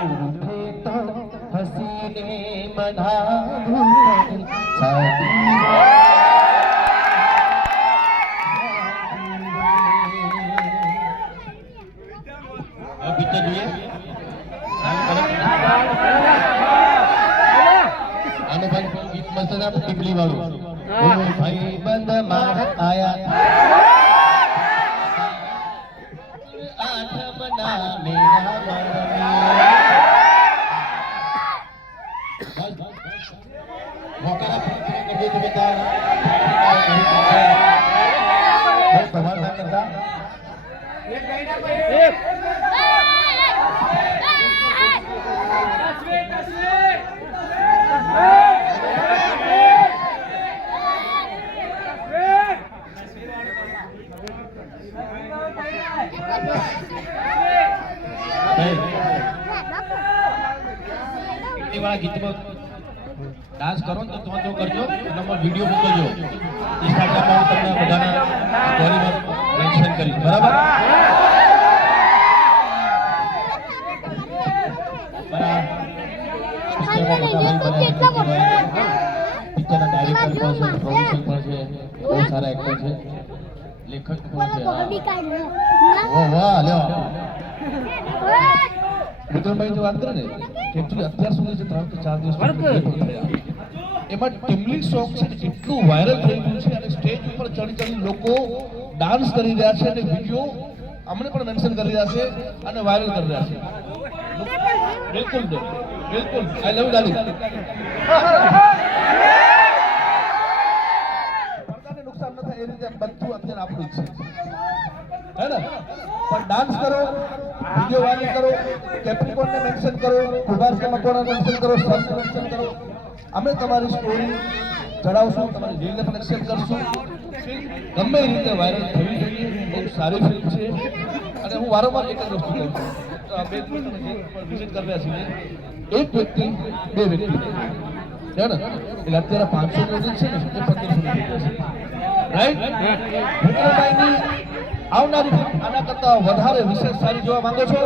उठे तो हसीने मनाऊं साथी पिक्चर જોઈએ આનો ભાઈ ગીત મસ્ત છે ટીપલી વાળું ઓ ભાઈ બંધ માર આયા આઠમના મેળા મોકરા કરી દે બેટા તમારા કરતા એક મહિના પછી ગીતમાં ડાન્સ કરો ને તો તમે જો કરજો નંબર વિડીયો મોકલજો ઇન્સ્ટાગ્રામમાં તમને બધાના સ્ટોરીમાં મેન્શન કરીશ બરાબર પિક્ચરના ડાયરેક્ટર પણ છે પ્રોડ્યુસર પણ છે બહુ સારા એક્ટર છે લેખક પણ છે વાહ લ્યો વિક્રમભાઈ જો વાત કરે ને એકચ્યુઅલી અત્યાર સુધી જે 3 થી 4 દિવસ એમાં ટિમલી સોંગ છે એટલું વાયરલ થઈ ગયું છે અને સ્ટેજ ઉપર ચડી લોકો ડાન્સ કરી રહ્યા છે અને વિડીયો અમને પણ મેન્શન કરી રહ્યા છે અને વાયરલ કરી રહ્યા છે બિલકુલ બિલકુલ આઈ લવ ડાર્લિંગ પડદાને નુકસાન ન થાય એ રીતે બધું અત્યારે આપણું છે હે ને પણ ડાન્સ કરો વિડિયો વાયરલ કરો કેપ્રિકોનને મેન્શન કરો કુબારને મકોડા મેન્શન કરો સર્ચ મેન્શન કરો અમે તમારી સ્ટોરી ચડાવશું તમારી રીલને પણ એક્સેપ્ટ કરશું ગમે એ રીતે વાયરલ થવી જોઈએ બહુ સારી ફિલ્મ છે અને હું વારંવાર એક જ વસ્તુ કહું છું બે દિવસ તમે વિઝિટ કરી રહ્યા છીએ એક વ્યક્તિ બે વ્યક્તિ છે ને એટલે અત્યારે 500 ની છે ને એ 1500 ની છે રાઈટ વિક્રમભાઈની આવનારી ફિલ્મ આના કરતા વધારે વિશેષ સારી જોવા માંગો છો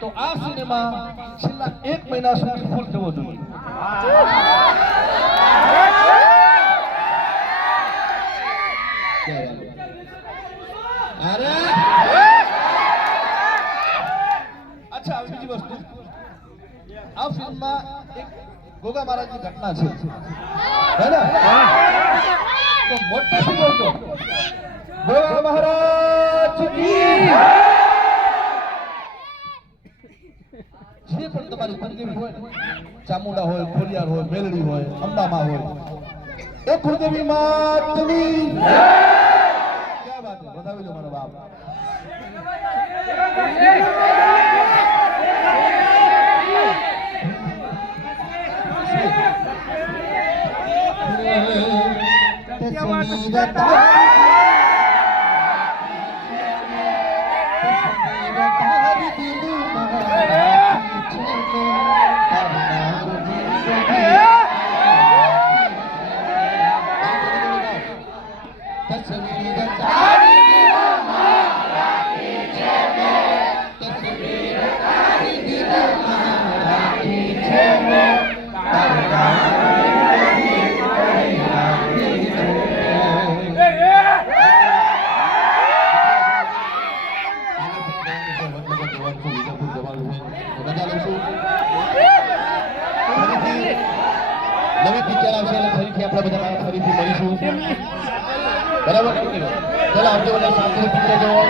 તો આ સિનેમા છેલ્લા 1 મહિના સુધી ફૂલ થવો જોઈએ અરે અચ્છા બીજી વસ્તુ આ ફિલ્મમાં એક ગોગા મહારાજની ઘટના છે હે ને તો મોટેથી બોલજો ગોગા મહારાજ કી જે પણ તમારી કુળદેવી હોય ને ચામુંડા હોય ખોડિયાર હોય મેલડી હોય અંબામાં હોય એ કુળદેવી માતની ક્યાં વાત છે બતાવી દો મારા બાપ નવી પિક્ચર આવશે એટલે ફરીથી આપણે બધા ફરીથી મળીશું બરાબર ચાલો આવજો બધા સાથે પિક્ચર જોવા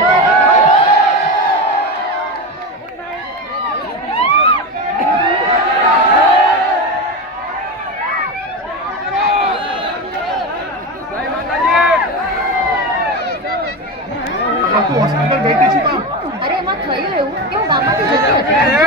હોસ્પિટલ બેઠી છું અરે એમાં થયું એવું કે હું ગામમાંથી જતી હતી